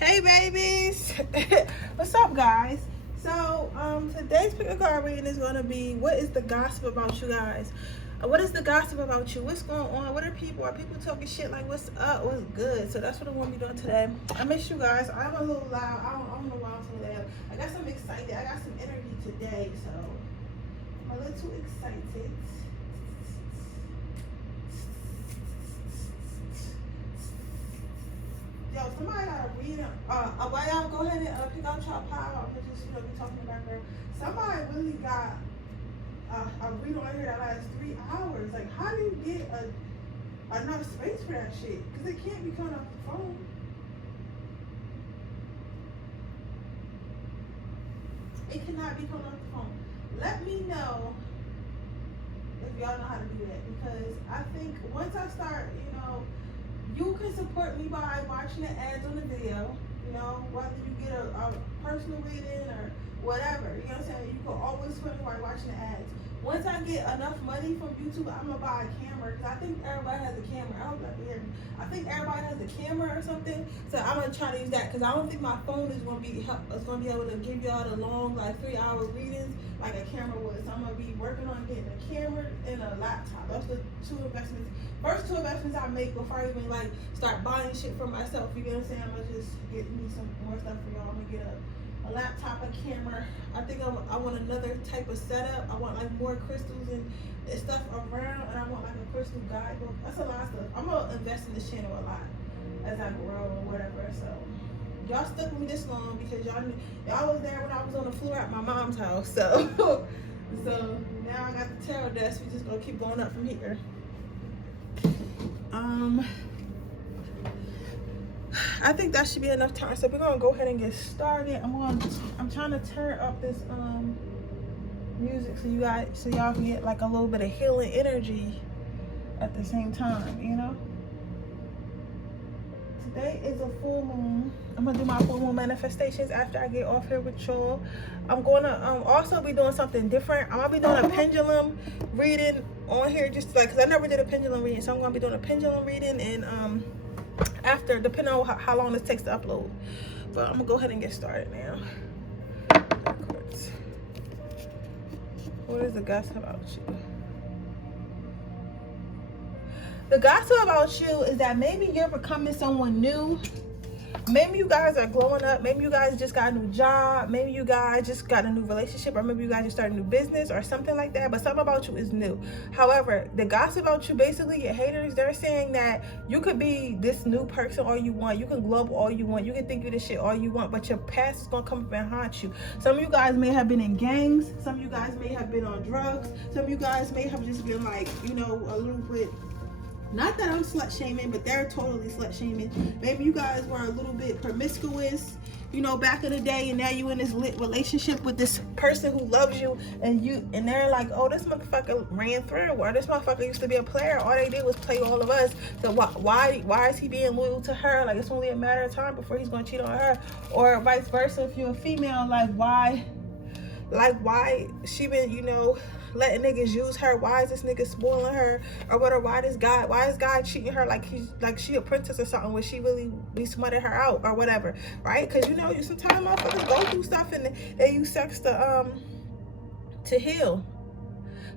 Hey babies. What's up, guys? So today's pick a card reading is going to be, what is the gossip about you guys? What is the gossip about you? What's going on? What are people talking shit? Like, what's up? What's good? So that's what I'm going to be doing today. I miss you guys. I'm a little loud. I don't know why I'm so loud. I got some excited. I got some energy today, so I'm a little excited. Yo, somebody gotta read while y'all go ahead and pick out your pile. I'm just be talking about her. Somebody really got a read on here that lasts 3 hours. Like, how do you get enough space for that shit? Because it can't be coming off the phone. It cannot be coming off the phone. Let me know if y'all know how to do that, because I think once I start, you can support me by watching the ads on the video, whether you get a personal reading or whatever, you know what I'm saying? You can always support me by watching the ads. Once I get enough money from YouTube, I'm gonna buy a camera, because I think everybody has a camera. I hope you can hear me. I think everybody has a camera or something, so I'm gonna try to use that, because I don't think my phone is gonna be able to give y'all the long, like 3-hour readings like a camera would. So I'm gonna be working on getting a camera and a laptop. Those are the first two investments I make before I even like start buying shit for myself. You get what I'm saying? I'm gonna just get me some more stuff for y'all. I'm gonna get a laptop, a camera. I think I want another type of setup. I want like more crystals and stuff around, and I want like a crystal guidebook. That's a lot of stuff. I'm gonna invest in this channel a lot as I grow or whatever. So y'all stuck with me this long because y'all was there when I was on the floor at my mom's house. So so now I got the tarot desk. We just gonna keep going up from here. I think that should be enough time. So we're gonna go ahead and get started. I'm trying to turn up this music so y'all can get like a little bit of healing energy at the same time, Today is a full moon. I'm gonna do my full moon manifestations after I get off here with y'all. I'm gonna also be doing something different. I'm gonna be doing a pendulum reading on here, just like, because I never did a pendulum reading, so I'm gonna be doing a pendulum reading, and after, depending on how long this takes to upload. But I'm gonna go ahead and get started now. What is the gossip about you? The gossip about you is that maybe you're becoming someone new. Maybe you guys are glowing up. Maybe you guys just got a new job. Maybe you guys just got a new relationship, or maybe you guys just started a new business or something like that. But something about you is new. However, the gossip about you, basically your haters, they're saying that you could be this new person all you want. You can glow up all you want. You can think you this shit all you want, but your past is going to come up and haunt you. Some of you guys may have been in gangs. Some of you guys may have been on drugs. Some of you guys may have just been like, a little bit. Not that I'm slut shaming, but they're totally slut shaming. Maybe you guys were a little bit promiscuous, back in the day, and now you in this lit relationship with this person who loves you, and they're like, oh, this motherfucker ran through, or this motherfucker used to be a player. All they did was play all of us. So why is he being loyal to her? Like, it's only a matter of time before he's gonna cheat on her, or vice versa. If you're a female, why she been, letting niggas use her? Why is this nigga spoiling her, or whatever? Why is God cheating her like she a princess or something, when she really be smutting her out or whatever, right? Because sometimes motherfuckers go through stuff and they use sex to heal.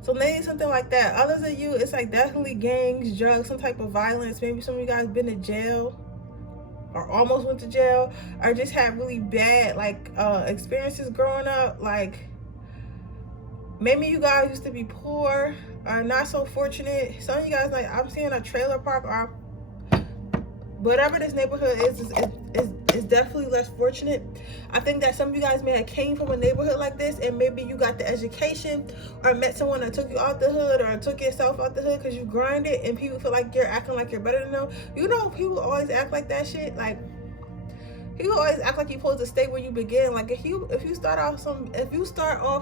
So maybe something like that. Others of you, it's like definitely gangs, drugs, some type of violence. Maybe some of you guys been to jail or almost went to jail, or just had really bad experiences growing up. Maybe you guys used to be poor or not so fortunate. Some of you guys, I'm seeing a trailer park or whatever this neighborhood is definitely less fortunate. I think that some of you guys may have came from a neighborhood like this, and maybe you got the education or met someone that took you out the hood, or took yourself out the hood because you grinded, and people feel like you're acting like you're better than them. People always act like that shit. People always act like you're supposed to stay where you begin. If you start off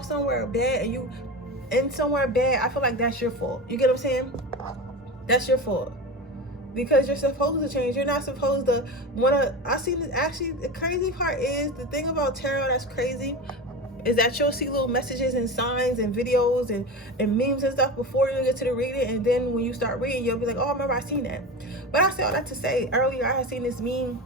somewhere bad and you end somewhere bad, I feel like that's your fault. You get what I'm saying? That's your fault. Because you're supposed to change. You're not supposed to actually, the crazy part is, the thing about tarot that's crazy is that you'll see little messages and signs and videos and memes and stuff before you get to the reading, and then when you start reading, you'll be like, oh, I remember I seen that. But I said all that to say, earlier I had seen this meme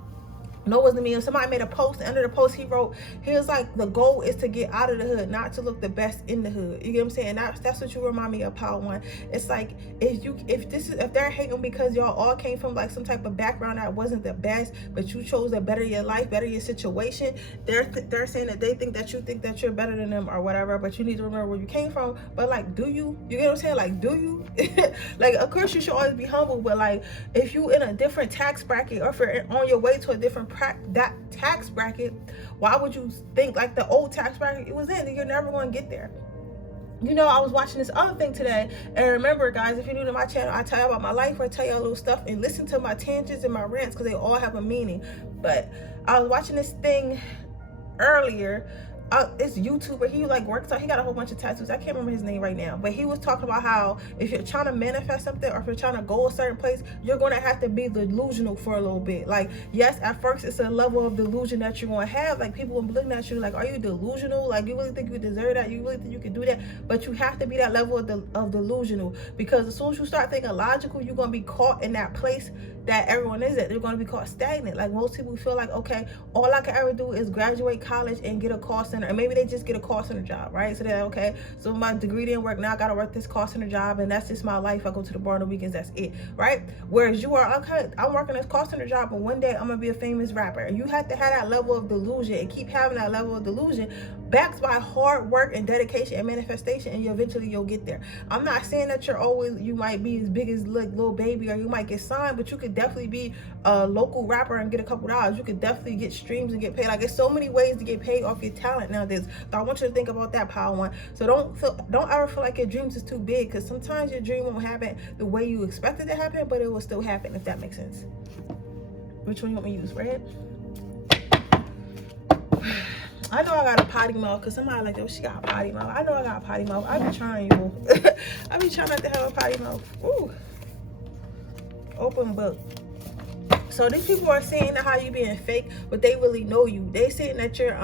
No, it wasn't me. Somebody made a post. Under the post, he wrote, he was like, the goal is to get out of the hood, not to look the best in the hood. You get what I'm saying? That's what you remind me of, Power One. It's like, if they're hating because y'all all came from like some type of background that wasn't the best, but you chose to better your life, better your situation, they're saying that they think that you think that you're better than them or whatever, but you need to remember where you came from. But like, do you? You get what I'm saying? Like, do you? Like, of course you should always be humble, but like, if you in a different tax bracket, or if you're on your way to a different that tax bracket, why would you think like the old tax bracket it was in? You're never going to get there. You know, I was watching this other thing today, and remember, guys, if you're new to my channel, I tell you about my life, I tell you a little stuff, and listen to my tangents and my rants, because they all have a meaning. But I was watching this thing earlier. This YouTuber, he like works out, he got a whole bunch of tattoos. I can't remember his name right now, but he was talking about how if you're trying to manifest something, or if you're trying to go a certain place, you're going to have to be delusional for a little bit. Like, yes, at first it's a level of delusion that you're going to have. Like, people will be looking at you like, are you delusional? Like, you really think you deserve that? You really think you can do that? But you have to be that level of delusional, because as soon as you start thinking logical, you're going to be caught in that place that everyone is at. They're going to be caught stagnant. Like, most people feel like, okay, all I can ever do is graduate college and get a call center, and maybe they just get a call center job, right? So they're like, okay, so my degree didn't work, now I gotta work this call center job, and that's just my life. I go to the bar on the weekends, that's it, right? Whereas you are, okay, I'm working this call center job, but one day I'm gonna be a famous rapper. And you have to have that level of delusion, and keep having that level of delusion, backed by hard work and dedication and manifestation, and eventually you'll get there. I'm not saying that you might be as big as like Lil Baby, or you might get signed, but you could definitely be a local rapper and get a couple dollars. You could definitely get streams and get paid. Like, there's so many ways to get paid off your talent nowadays. So I want you to think about that, Power One. So don't ever feel like your dreams is too big, because sometimes your dream won't happen the way you expect it to happen, but it will still happen, if that makes sense. Which one you want me to use? Red? I know I got a potty mouth, because somebody like, oh, she got a potty mouth. I know I got a potty mouth. I be trying, you. I be trying not to have a potty mouth. Ooh. Open book. So these people are saying that how you being fake, but they really know you. They saying that you're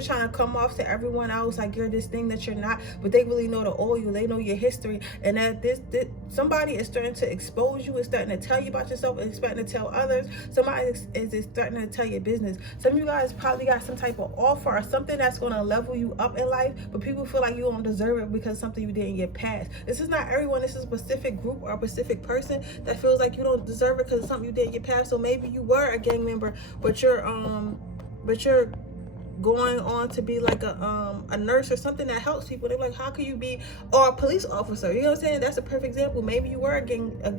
trying to come off to everyone else like you're this thing that you're not, but they really know the oil you. They know your history, and that this somebody is starting to expose you, is starting to tell you about yourself, and starting to tell others. Somebody is starting to tell your business. Some of you guys probably got some type of offer or something that's going to level you up in life, but people feel like you don't deserve it because something you did in your past. This is not everyone. This is a specific group or a specific person that feels like you don't deserve it because of something you did in your past. So maybe you were a gang member, but you're going on to be like a nurse or something that helps people. They're like, how can you be, or a police officer? You know what I'm saying? That's a perfect example. Maybe you were in a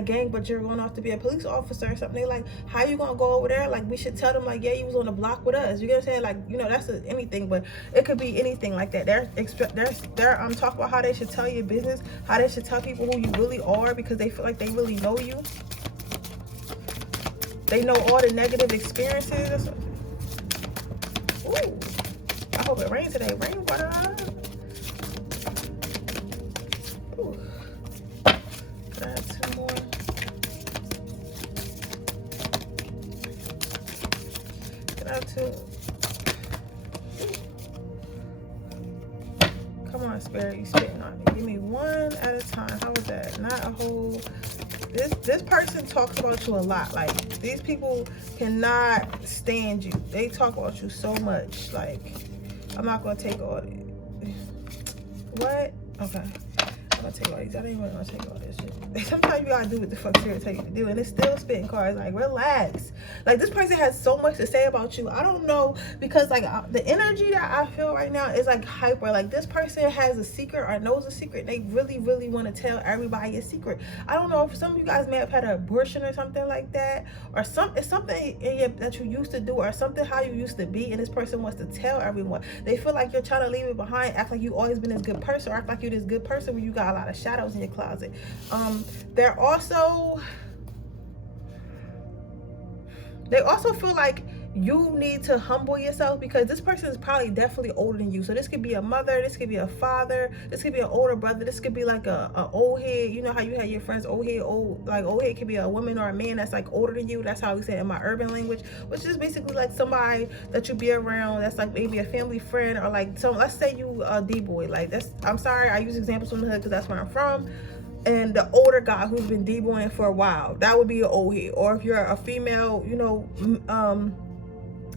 gang, but you're going off to be a police officer or something. They're like, how you gonna go over there? Like, we should tell them like, yeah, you was on the block with us. You know what I'm saying? Like, you know, that's anything, but it could be anything like that. They're talking about how they should tell your business, how they should tell people who you really are, because they feel like they really know you. They know all the negative experiences. Ooh, I hope it rains today. Rainwater. Ooh. Can I have 2 more? Can I have 2? Come on, Spirit, you spitting on me. Give me one at a time. How was that? Not a whole. This person talks about you a lot. Like, these people cannot stand you. They talk about you so much. Like, I'm not gonna take all these. What? Okay, I'm gonna take all these. I don't even want to take all this shit. Sometimes you gotta do what the fuck Spirit tell you to do, and it's still spitting cards. Like, relax. Like, this person has so much to say about you. I don't know, because like the energy that I feel right now is like hyper. Like, this person has a secret or knows a secret. They really want to tell everybody a secret. I don't know if some of you guys may have had an abortion or something like that, or it's something that you used to do, or something how you used to be, and this person wants to tell everyone. They feel like you're trying to leave it behind, act like you always been this good person, or act like you're this good person when you got a lot of shadows in your closet. They also feel like you need to humble yourself, because this person is probably definitely older than you. So this could be a mother, this could be a father, this could be an older brother, this could be like a old head. You know how you have your friends old head? Old head could be a woman or a man that's like older than you. That's how we say it in my urban language, which is basically like somebody that you be around that's like maybe a family friend, or like let's say you a D-boy. Like, I'm sorry, I use examples from the hood because that's where I'm from. and the older guy who's been D-boying for a while, that would be your old head. Or if you're a female, you know,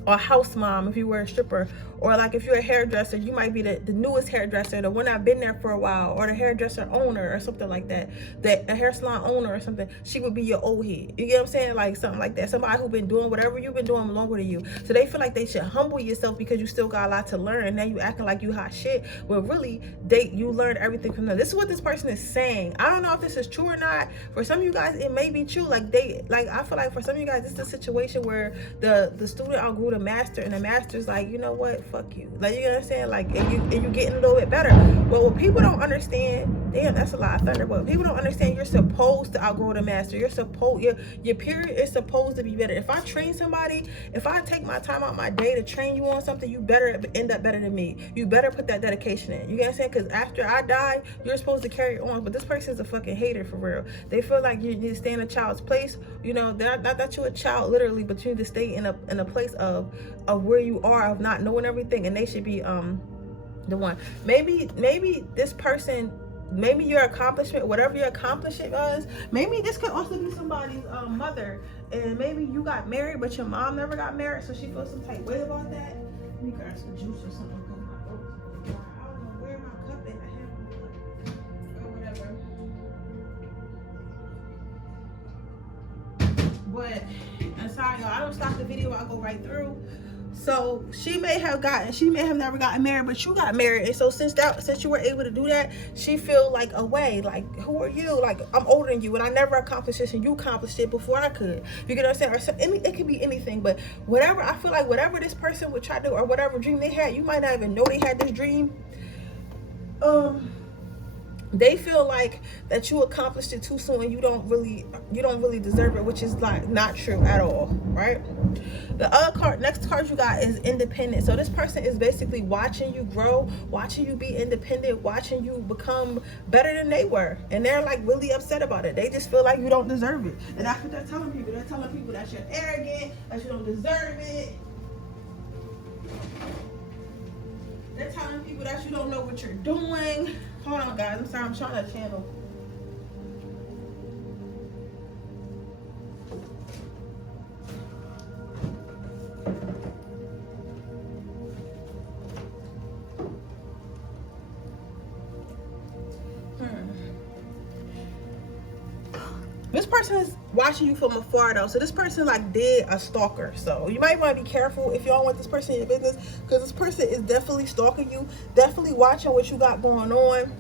or house mom, if you were a stripper, or like if you're a hairdresser, you might be the newest hairdresser, the one that been there for a while, or the hairdresser owner or something like that, a hair salon owner or something. She would be your old head. You get what I'm saying? Like something like that. Somebody who been doing whatever you've been doing longer than you. So they feel like they should humble yourself because you still got a lot to learn. And now you acting like you hot shit. But really, you learned everything from them. This is what this person is saying. I don't know if this is true or not. For some of you guys, it may be true. Like I feel like for some of you guys, this is a situation where the student outgrew the master, and the master's like, you know what, fuck you. Like, you know what I'm saying? Like, and you getting a little bit better. But what people don't understand, damn, that's a lot of thunder. But people don't understand, you're supposed to outgrow the master. You're supposed, your period is supposed to be better. If I train somebody, if I take my time out my day to train you on something, you better end up better than me. You better put that dedication in. You get what I'm saying? Because after I die, you're supposed to carry on. But this person's a fucking hater for real. They feel like you need to stay in a child's place. You know, not that you're a child literally, but you need to stay in a place of where you are, of not knowing everything, and they should be the one. Maybe this person, maybe your accomplishment, whatever your accomplishment was, maybe this could also be somebody's mother, and maybe you got married but your mom never got married, so she feels some type way about that. Let me grab some juice or something. I don't know where my cup is. I have one or whatever. But I'm sorry, y'all, I don't stop the video, I go right through. So she may have never gotten married, but you got married, and so since you were able to do that, she feel like away, like, who are you? Like, I'm older than you, and I never accomplished this, and you accomplished it before I could. You get what I'm saying? Or it could be anything, but whatever, I feel like whatever this person would try to do, or whatever dream they had, you might not even know they had this dream. They feel like that you accomplished it too soon, and you don't really deserve it, which is like not true at all, right? The other card, next card you got is independent. So this person is basically watching you grow, watching you be independent, watching you become better than they were, and they're like really upset about it. They just feel like you don't deserve it, and that's what they're telling people. They're telling people that you're arrogant, that you don't deserve it. They're telling people that you don't know what you're doing. Hold on, guys. I'm sorry. I'm trying to channel. This person is watching you from afar though, so this person like did a stalker. So you might want to be careful if you don't want this person in your business, because this person is definitely stalking you, definitely watching what you got going on,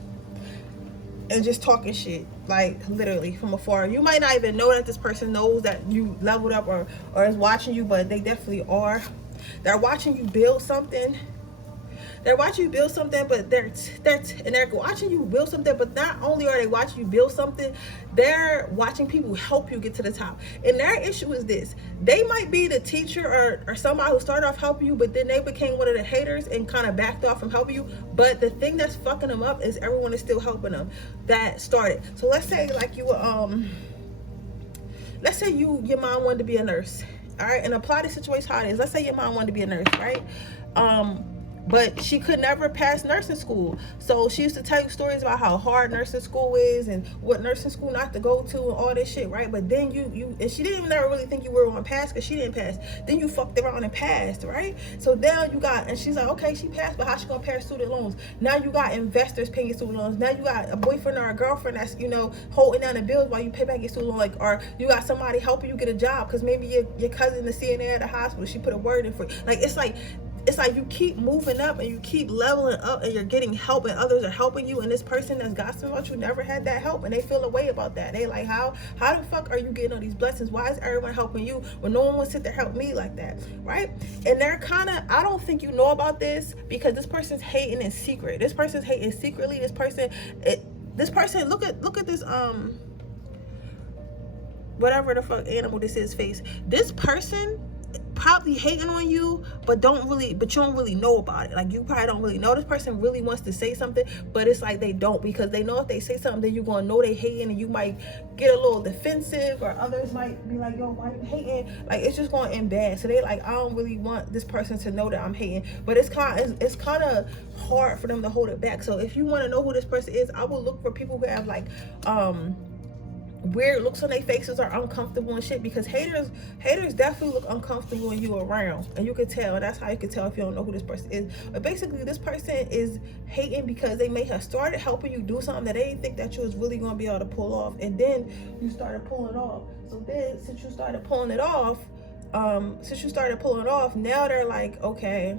and just talking shit, like literally from afar. You might not even know that this person knows that you leveled up or is watching you, but they definitely are. They're watching you build something. They're watching you build something, but they're watching you build something, but not only are they watching you build something, they're watching people help you get to the top. And their issue is this: they might be the teacher or somebody who started off helping you, but then they became one of the haters and kind of backed off from helping you. But the thing that's fucking them up is everyone is still helping them that started. So let's say like you let's say your mom wanted to be a nurse, all right, and apply the situation how it is. Let's say your mom wanted to be a nurse, right? But she could never pass nursing school. So she used to tell you stories about how hard nursing school is and what nursing school not to go to and all this shit, right? But then and she didn't even ever really think you were going to pass because she didn't pass. Then you fucked around and passed, right? So now you got, and she's like, okay, she passed, but how she going to pay her student loans? Now you got investors paying your student loans. Now you got a boyfriend or a girlfriend that's, you know, holding down the bills while you pay back your student loan. Like, or you got somebody helping you get a job because maybe your cousin is seeing there at the hospital. She put a word in for you. Like, it's like you keep moving up and you keep leveling up and you're getting help and others are helping you, and this person that's gossiping about you never had that help, and they feel a way about that. They like, how the fuck are you getting all these blessings? Why is everyone helping you when no one would sit there help me like that, right? And they're kind of, I don't think you know about this because this person's hating in secret. This person's hating secretly. This person, look at this whatever the fuck animal this is face. This person probably hating on you, but you don't really know about it. Like, you probably don't really know this person really wants to say something, but it's like they don't, because they know if they say something, then you're gonna know they hating, and you might get a little defensive, or others might be like, yo, why you hating? Like, it's just gonna end bad. So they like, I don't really want this person to know that I'm hating, but it's kind of hard for them to hold it back. So if you want to know who this person is, I will look for people who have like weird looks on their faces, or uncomfortable and shit, because haters definitely look uncomfortable when you around, and you can tell. And that's how you can tell if you don't know who this person is. But basically, this person is hating because they may have started helping you do something that they didn't think that you was really going to be able to pull off, and then you started pulling it off. So then, since you started pulling it off, now they're like, okay.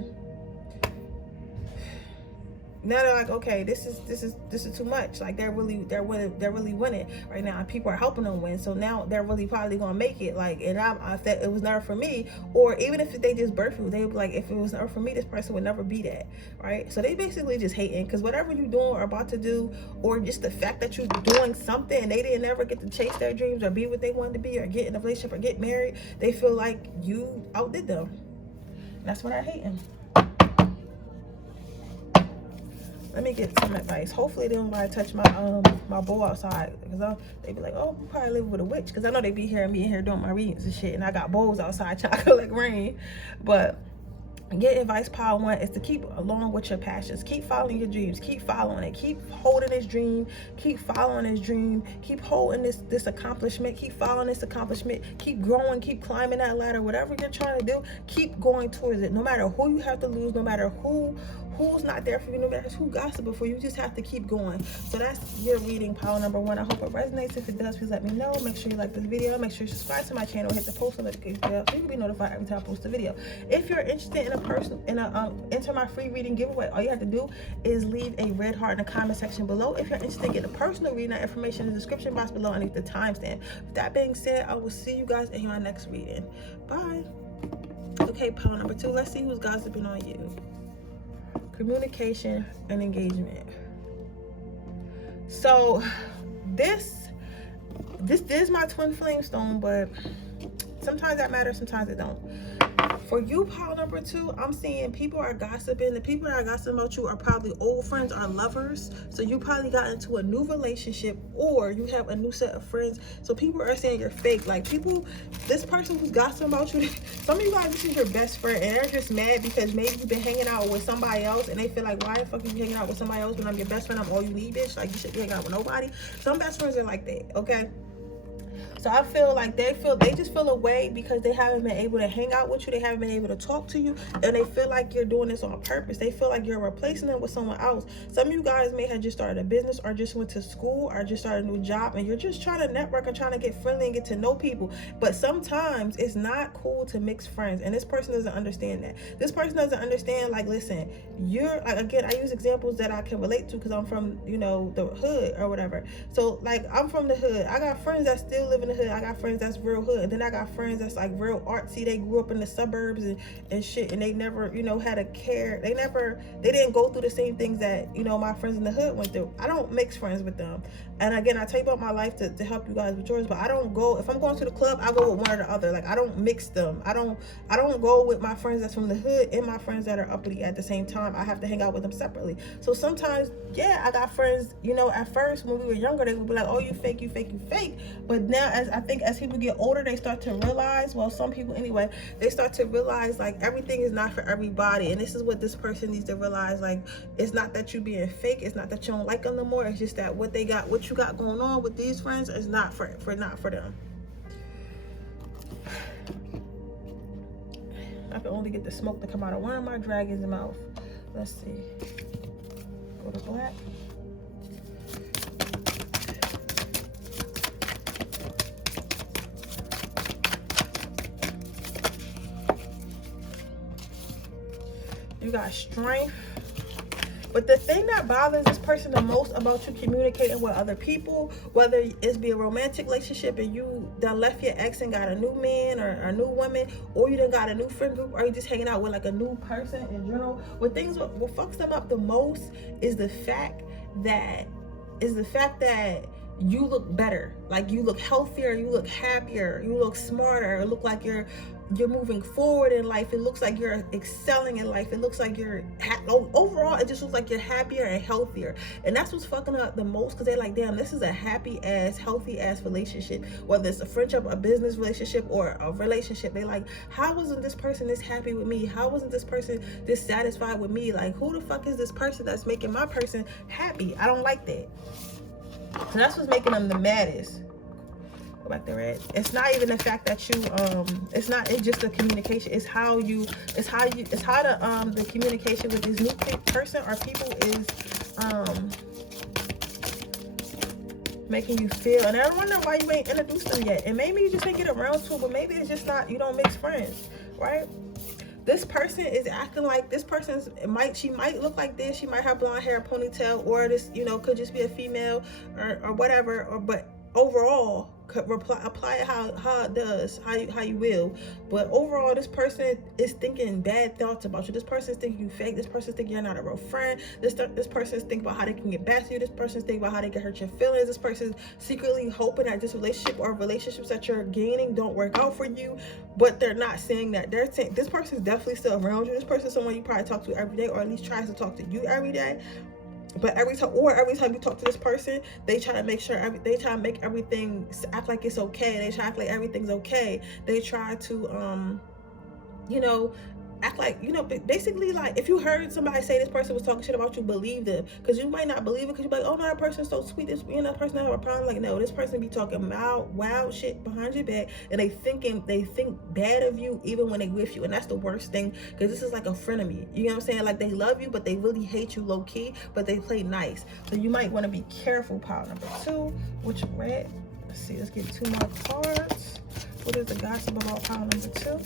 Now they're like, okay, this is too much. Like, they're really winning right now. People are helping them win. So now they're really probably gonna make it. Like, and if that it was never for me, or even if they just birthed you, they would be like, if it was never for me, this person would never be that, right? So they basically just hating, because whatever you're doing or about to do, or just the fact that you're doing something, and they didn't ever get to chase their dreams or be what they wanted to be, or get in a relationship or get married, they feel like you outdid them. That's what they're hating. Let me get some advice. Hopefully they don't want to touch my bowl outside, because they be like, oh, you probably live with a witch, because I know they be hearing me in here doing my readings and shit, and I got bowls outside trying to collect rain. But get advice pile 1 is to keep along with your passions. Keep following your dreams. Keep following it. Keep holding this dream. Keep following this dream. Keep holding this accomplishment. Keep following this accomplishment. Keep growing. Keep climbing that ladder. Whatever you're trying to do, keep going towards it. No matter who you have to lose, no matter who's not there for you, no matter who gossiping for you, just have to keep going. So that's your reading pile number 1. I hope it resonates. If it does, please let me know. Make sure you like this video. Make sure you subscribe to my channel. Hit the post notification bell so you can be notified every time I post a video. If you're interested in enter my free reading giveaway, all you have to do is leave a red heart in the comment section below. If you're interested in getting a personal reading, that information in the description box below underneath the timestamp. With that being said, I will see you guys in my next reading. Bye. Okay, pile number 2. Let's see who's gossiping on you. Communication and engagement. So this is my twin flame stone, but sometimes that matters, sometimes it don't. For you, pile number 2, I'm seeing people are gossiping. The people that are gossiping about you are probably old friends or lovers. So you probably got into a new relationship, or you have a new set of friends. So people are saying you're fake. Like, this person who's gossiping about you, some of you guys, this is your best friend, and they're just mad because maybe you've been hanging out with somebody else, and they feel like, why the fuck are you hanging out with somebody else when I'm your best friend? I'm all you need, bitch. Like, you should be hanging out with nobody. Some best friends are like that, okay? So I feel like they just feel away because they haven't been able to hang out with you. They haven't been able to talk to you, and they feel like you're doing this on purpose. They feel like you're replacing them with someone else. Some of you guys may have just started a business, or just went to school, or just started a new job, and you're just trying to network and trying to get friendly and get to know people. But sometimes it's not cool to mix friends, and this person doesn't understand that. This person doesn't understand, like, listen, you're like, again, I use examples that I can relate to because I'm from, you know, the hood or whatever. So like, I'm from the hood. I got friends that still live in the hood. I got friends that's real hood, and then I got friends that's like real artsy. They grew up in the suburbs and shit, and they never, you know, had a care. They didn't go through the same things that, you know, my friends in the hood went through. I don't mix friends with them. And again, I tell you about my life to help you guys with yours, but I don't go, if I'm going to the club, I go with one or the other. Like, I don't mix them. I don't go with my friends that's from the hood and my friends that are uppity at the same time. I have to hang out with them separately. So sometimes, yeah, I got friends, you know, at first when we were younger, they would be like, oh, you fake, you fake, you fake. But now, as people get older, they start to realize, well, some people anyway, they start to realize, like, everything is not for everybody. And this is what this person needs to realize. Like, it's not that you being fake. It's not that you don't like them no more. It's just that what you got going on with these friends is not for them. I can only get the smoke to come out of one of my dragon's mouth. Let's see. Go to black. You got strength. But the thing that bothers this person the most about you communicating with other people, whether it's be a romantic relationship and you done left your ex and got a new man or a new woman, or you done got a new friend group, or you just hanging out with like a new person in general, what fucks them up the most is the fact that you look better. Like, you look healthier, you look happier, you look smarter, it look like you're you're moving forward in life. It looks like you're excelling in life. It looks like you're overall, it just looks like you're happier and healthier. And that's what's fucking up the most, because they're like, damn, this is a happy ass, healthy ass relationship. Whether it's a friendship, a business relationship, or a relationship, they like, how wasn't this person this happy with me? How wasn't this person this satisfied with me? Like, who the fuck is this person that's making my person happy? I don't like that. So that's what's making them the maddest. Go back to Red. It's not even the fact that you it's just the communication. It's how the communication with this new person or people is making you feel. And I wonder why you ain't introduced them yet. And maybe you just ain't get around to it, but maybe it's just not, you don't mix friends, right? This person is acting like this person's she might look like this. She might have blonde hair, ponytail, or this, you know, could just be a female or whatever. But overall, apply it how it does, how you will. But overall, this person is thinking bad thoughts about you. This person is thinking you fake. This person is thinking you're not a real friend. This person is thinking about how they can get back to you. This person is thinking about how they can hurt your feelings. This person is secretly hoping that this relationship or relationships that you're gaining don't work out for you. But they're not saying that. They're saying this person is definitely still around you. This person is someone you probably talk to every day, or at least tries to talk to you every day. But every time you talk to this person, they try to make sure they try to make everything act like it's okay. They try to act like everything's okay. They try to you know, act like, you know, basically, like, if you heard somebody say this person was talking shit about you, believe them, because you might not believe it, because you're like, oh no, that person's so sweet, this, you know, that person have a problem. Like, no, this person be talking wild shit behind your back, and they think bad of you even when they with you. And that's the worst thing, because this is like a frenemy, you know what I'm saying? Like, they love you, but they really hate you low-key, but they play nice. So you might want to be careful. Pile number 2, which Red. Let's see, let's get 2 more cards. What is the gossip about pile number 2?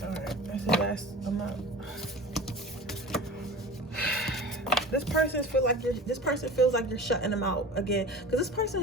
Alright, that's the last amount. This person feels like you're shutting them out again, because this person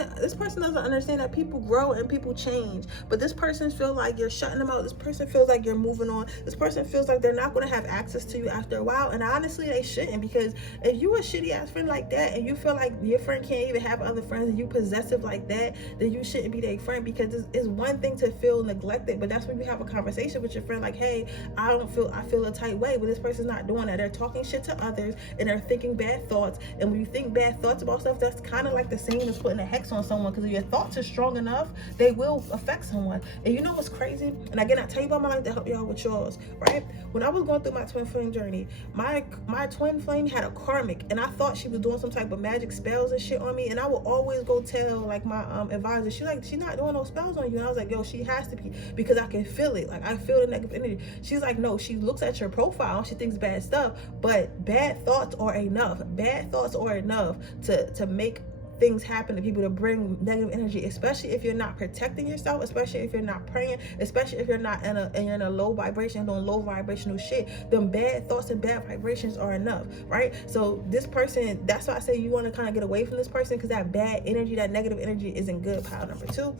doesn't understand that people grow and people change. But this person feels like you're shutting them out. This person feels like you're moving on. This person feels like they're not going to have access to you after a while, and honestly they shouldn't, because if you a shitty ass friend like that and you feel like your friend can't even have other friends and you possessive like that, then you shouldn't be their friend. Because it's one thing to feel neglected, but that's when you have a conversation with your friend like, hey, I feel a tight way, but this person's not doing that. They're talking shit to others and they're thinking bad thoughts. And when you think bad thoughts about stuff, that's kind of like the same as putting a hex on someone, because if your thoughts are strong enough, they will affect someone. And you know what's crazy? And again, I tell you about my life to help y'all with yours, right? When I was going through my twin flame journey, my twin flame had a karmic, and I thought she was doing some type of magic spells and shit on me. And I would always go tell like my advisor, she's not doing no spells on you. And I was like, yo, she has to be, because I can feel it. Like, I feel the negative energy. She's like, no, she looks at your profile, she thinks bad stuff, but bad thoughts are enough. Bad thoughts are enough to make things happen to people, to bring negative energy, especially if you're not protecting yourself, especially if you're not praying, especially if you're not you're in a low vibration, doing low vibrational shit. Them bad thoughts and bad vibrations are enough, right? So this person, that's why I say you want to kind of get away from this person, because that bad energy, that negative energy isn't good. Pile number 2,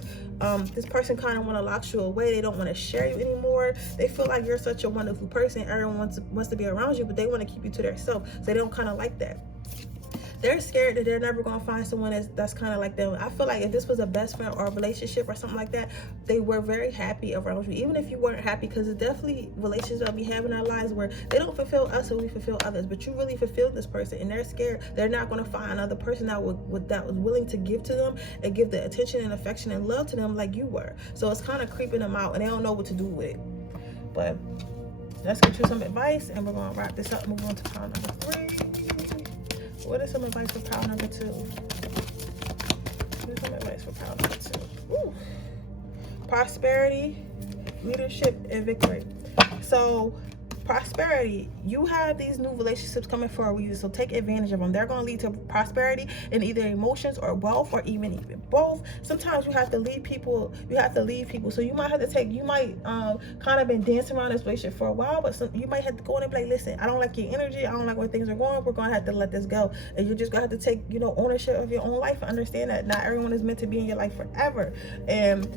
this person kind of want to lock you away. They don't want to share you anymore. They feel like you're such a wonderful person, everyone wants to be around you, but they want to keep you to themselves. So they don't kind of like that. They're scared that they're never going to find someone that's kind of like them. I feel like if this was a best friend or a relationship or something like that, they were very happy around you, even if you weren't happy, because it's definitely relationships that we have in our lives where they don't fulfill us and we fulfill others, but you really fulfill this person, and they're scared they're not going to find another person that was willing to give to them and give the attention and affection and love to them like you were. So it's kind of creeping them out, and they don't know what to do with it. But let's get you some advice, and we're going to wrap this up and move on to pile number 3. What is some advice for pile number 2? What is some advice for pile number 2? Ooh. Prosperity, leadership, and victory. So prosperity, you have these new relationships coming for a reason, so take advantage of them. They're going to lead to prosperity in either emotions or wealth, or even both. Sometimes you have to leave people, so you might kind of been dancing around this relationship for a while, but you might have to go in and be like, listen, I don't like your energy, I don't like where things are going, we're going to have to let this go. And you're just going to have to take, you know, ownership of your own life and understand that not everyone is meant to be in your life forever. And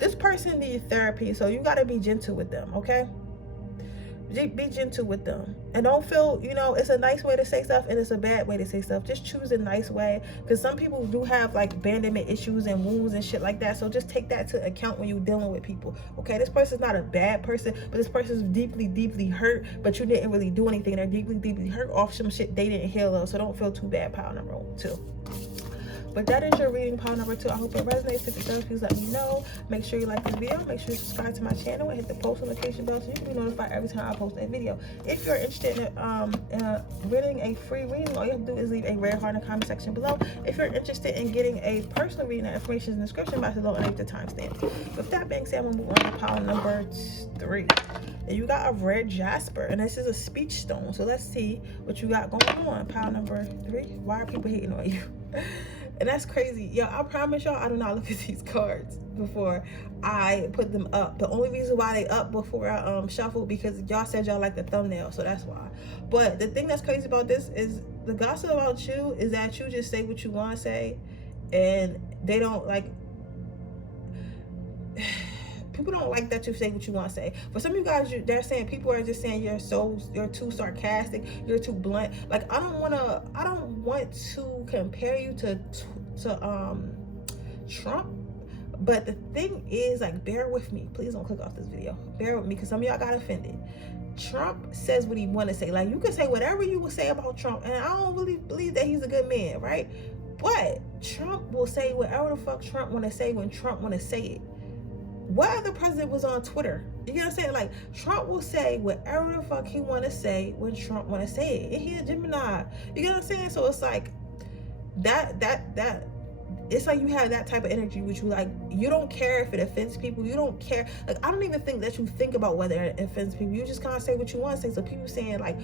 this person needs therapy, so you got to be gentle with them, okay? be gentle with them, and don't feel, you know, it's a nice way to say stuff and it's a bad way to say stuff. Just choose a nice way, because some people do have like abandonment issues and wounds and shit like that. So just take that to account when you're dealing with people. Okay, this person's not a bad person, but this person's deeply hurt, but you didn't really do anything. They're deeply hurt off some shit they didn't heal of. So don't feel too bad, pile number 2. But that is your reading, pile number 2. I hope it resonates. If it does, please let me know. Make sure you like this video. Make sure you subscribe to my channel and hit the post notification bell so you can be notified every time I post a video. If you're interested in reading a free reading, all you have to do is leave a red heart in the comment section below. If you're interested in getting a personal reading, that information is in the description box below and the timestamp. With that being said, I'm going to move on to pile number 3. And you got a red jasper, and this is a speech stone. So let's see what you got going on. Pile number 3. Why are people hating on you? And that's crazy. Yo, I promise y'all, I do not look at these cards before I put them up. The only reason why they up before I shuffle, because y'all said y'all like the thumbnail, so that's why. But the thing that's crazy about this is the gossip about you is that you just say what you want to say, and they don't like. People don't like that you say what you want to say. For some of you guys, they're saying, people are just saying you're too sarcastic, you're too blunt. Like, I don't want to compare you to Trump. But the thing is, like, bear with me. Please don't click off this video. Bear with me, because some of y'all got offended. Trump says what he want to say. Like, you can say whatever you would say about Trump, and I don't really believe that he's a good man, right? But Trump will say whatever the fuck Trump want to say when Trump want to say it. What other president was on Twitter? You know what I'm saying? Like, Trump will say whatever the fuck he want to say when Trump want to say it. And he a Gemini. You know what I'm saying? So it's like that it's like you have that type of energy, which you like, you don't care if it offends people. You don't care. Like, I don't even think that you think about whether it offends people. You just kind of say what you want to say. So people saying, like,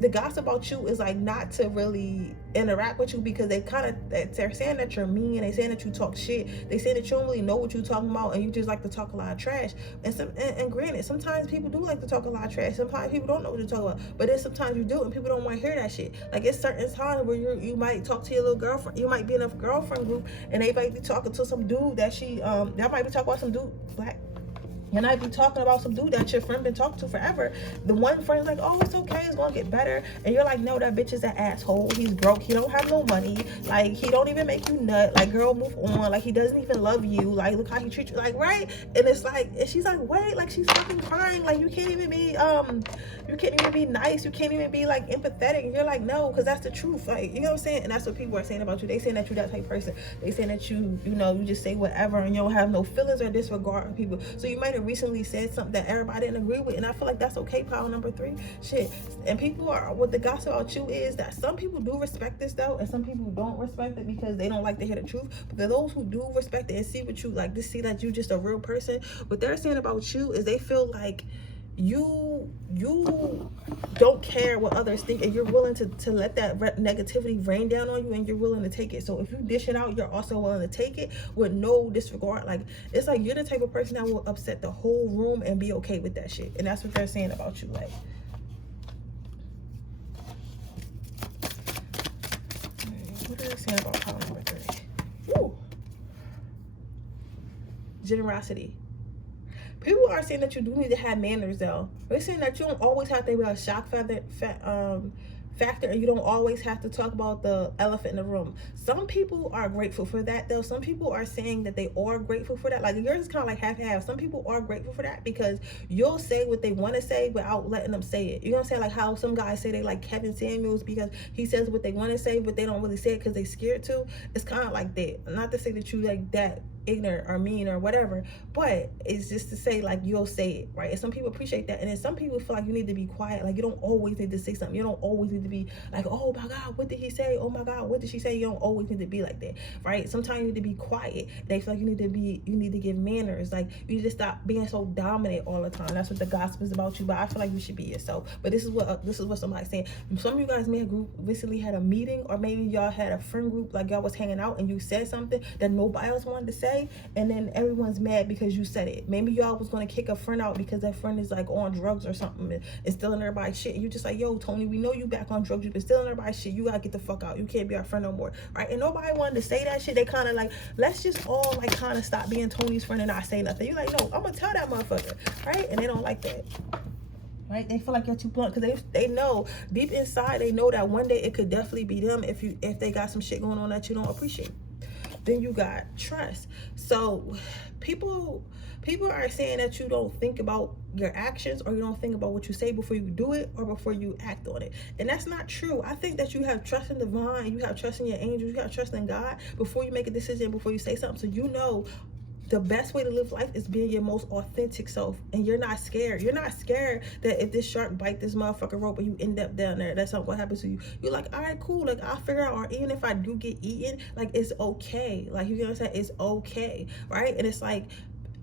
the gossip about you is like not to really interact with you, because they're saying that you're mean, they saying that you talk shit, they say that you don't really know what you're talking about, and you just like to talk a lot of trash. And granted, sometimes people do like to talk a lot of trash. Sometimes people don't know what you're talking about, but then sometimes you do, and people don't want to hear that shit. Like, it's certain times where you might talk to your little girlfriend, you might be in a girlfriend group, and they might be talking to some dude that that might be talking about some dude, black. And I be talking about some dude that your friend been talking to forever. The one friend's like, oh, it's okay, it's gonna get better. And you're like, no, that bitch is an asshole. He's broke. He don't have no money. Like, he don't even make you nut. Like, girl, move on. Like, he doesn't even love you. Like, look how he treats you. Like, right? And it's like, and she's like, wait, like, she's fucking crying. Like, you can't even be nice. You can't even be like empathetic. And you're like, no, because that's the truth. Like, you know what I'm saying? And that's what people are saying about you. They saying that you that type of person. They saying that you just say whatever and you don't have no feelings or disregard for people. So you might have recently said something that everybody didn't agree with, and I feel like that's okay, pile number 3. Shit. And people are, what the gossip about you is that some people do respect this though, and some people don't respect it because they don't like to hear the truth. But those who do respect it and see what you like, to see that you just a real person, what they're saying about you is they feel like you don't care what others think, and you're willing to let that negativity rain down on you, and you're willing to take it. So if you dish it out, you're also willing to take it with no disregard. Like, it's like you're the type of person that will upset the whole room and be okay with that shit. And that's what they're saying about you. Like, what are they saying about pile number 3? Ooh. Generosity. People are saying that you do need to have manners, though. They're saying that you don't always have to be a shock factor, and you don't always have to talk about the elephant in the room. Some people are grateful for that, though. Some people are saying that they are grateful for that. Like, yours is kind of like half and half. Some people are grateful for that because you'll say what they want to say without letting them say it. You know what I'm saying? Like how some guys say they like Kevin Samuels because he says what they want to say, but they don't really say it because they scared to. It's kind of like that. Not to say that you like that ignorant or mean or whatever, but it's just to say, like, you'll say it, right? And some people appreciate that, and then some people feel like you need to be quiet. Like, you don't always need to say something. You don't always need to be like, oh my god, what did he say? Oh my god, what did she say? You don't always need to be like that, right? Sometimes you need to be quiet. They feel like you need to give manners. Like, you need to stop being so dominant all the time. That's what the gospel is about you. But I feel like you should be yourself. But this is what somebody's saying. Some of you guys may have recently had a meeting, or maybe y'all had a friend group, like y'all was hanging out and you said something that nobody else wanted to say, and then everyone's mad because you said it. Maybe y'all was going to kick a friend out because that friend is like on drugs or something and stealing everybody's shit, and you just like, yo, Tony, we know you back on drugs, you've been stealing everybody's shit, you gotta get the fuck out, you can't be our friend no more, right? And nobody wanted to say that shit. They kind of like, let's just all like kind of stop being Tony's friend and not say nothing. You like, no, I'm gonna tell that motherfucker, right? And they don't like that. right? They feel like you're too blunt because they know deep inside, they know that one day it could definitely be them if they got some shit going on that you don't appreciate. Then you got trust. So people are saying that you don't think about your actions, or you don't think about what you say before you do it or before you act on it. And that's not true. I think that you have trust in divine, you have trust in your angels, you have trust in God before you make a decision, before you say something. So you know the best way to live life is being your most authentic self, and you're not scared. You're not scared that if this shark bite this motherfucking rope and you end up down there, that's not what happens to you. You're like, all right, cool, like I'll figure out, or even if I do get eaten, like it's okay. Like, you know what I'm saying? It's okay, right? And it's like,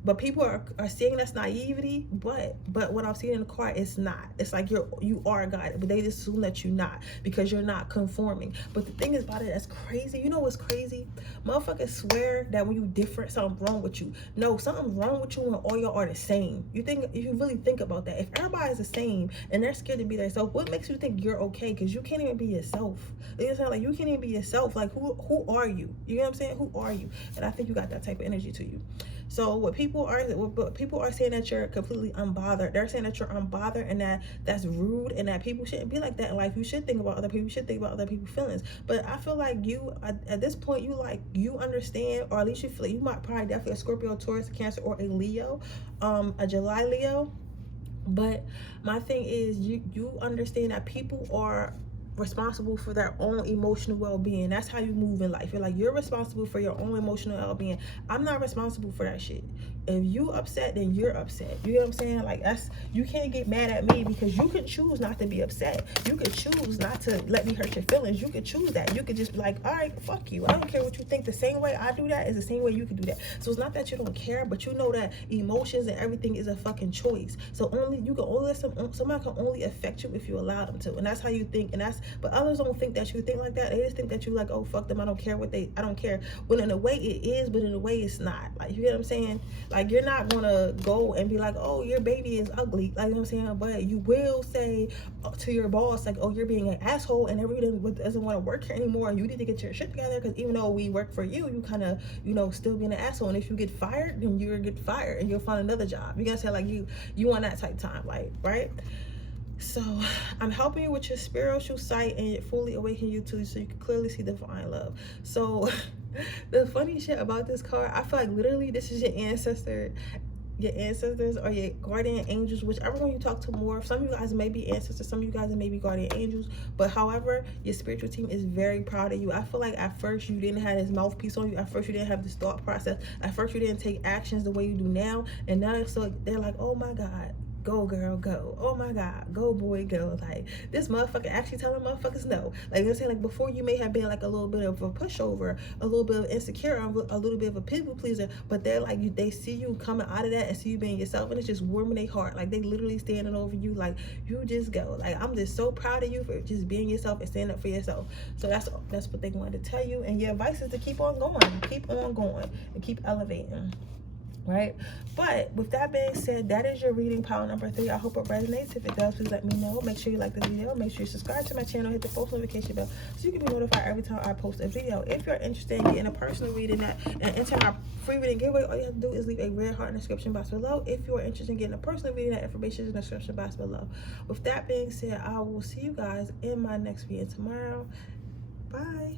but people are saying that's naivety, but what I'm seeing in the card, it's not. It's like you are a God, but they just assume that you're not because you're not conforming. But the thing is about it, that's crazy. You know what's crazy? Motherfuckers swear that when you different, something wrong with you. No, something's wrong with you when all y'all are the same. You really think about that. If everybody's the same and they're scared to be themselves, what makes you think you're okay? Because you can't even be yourself. You know what I'm saying? Like, you can't even be yourself. Like, who are you? You know what I'm saying? Who are you? And I think you got that type of energy to you. So what people are saying that you're completely unbothered. They're saying that you're unbothered and that's rude, and that people shouldn't be like that in life. You should think about other people. You should think about other people's feelings. But I feel like you, at this point, you understand, or at least you feel like you might probably definitely a Scorpio, Taurus, Cancer, or a Leo, a July Leo. But my thing is, you understand that people are responsible for their own emotional well-being. That's how you move in life. You're responsible for your own emotional well-being. I'm not responsible for that shit. If you upset, then you're upset. You know what I'm saying? Like, you can't get mad at me, because you could choose not to be upset. You could choose not to let me hurt your feelings. You could choose that. You could just be like, all right, fuck you. I don't care what you think. The same way I do that is the same way you can do that. So it's not that you don't care, but you know that emotions and everything is a fucking choice. So somebody can only affect you if you allow them to. And that's how you think. But others don't think that you think like that. They just think that you like, oh, fuck them, I don't care I don't care. When in a way it is, but in a way it's not. Like, you get what I'm saying? Like, you're not gonna go and be like, oh, your baby is ugly. Like, you know what I'm saying? But you will say to your boss, like, oh, you're being an asshole and everyone doesn't want to work here anymore, and you need to get your shit together, because even though we work for you, you kind of, still being an asshole. And if you get fired, then you'll get fired and you'll find another job. You gotta say, like, you on that type of time, like, right? So I'm helping you with your spiritual sight and fully awaken you too, so you can clearly see divine love. So the funny shit about this card, I feel like literally this is your ancestors or your guardian angels, whichever one you talk to more. Some of you guys may be ancestors, some of you guys may be guardian angels, but however, your spiritual team is very proud of you. I feel like at first you didn't have this mouthpiece on you. At first you didn't have this thought process. At first you didn't take actions the way you do now, and now they're like, oh my God, go girl, go. Oh my God, go boy, go. Like, this motherfucker actually telling motherfuckers no. Like, I'm saying, like, before you may have been like a little bit of a pushover, a little bit of insecure, a little bit of a people pleaser, but they're like, they see you coming out of that and see you being yourself, and it's just warming their heart. Like, they literally standing over you, like, you just go. Like, I'm just so proud of you for just being yourself and standing up for yourself. So that's what they wanted to tell you, and your advice is to keep on going, and keep elevating. Right? But with that being said, that is your reading pile number 3. I hope it resonates. If it does, please let me know. Make sure you like the video. Make sure you subscribe to my channel. Hit the post notification bell so you can be notified every time I post a video. If you're interested in getting a personal reading and enter my free reading giveaway, all you have to do is leave a red heart in the description box below. If you are interested in getting a personal reading, that information is in the description box below. With that being said, I will see you guys in my next video tomorrow. Bye.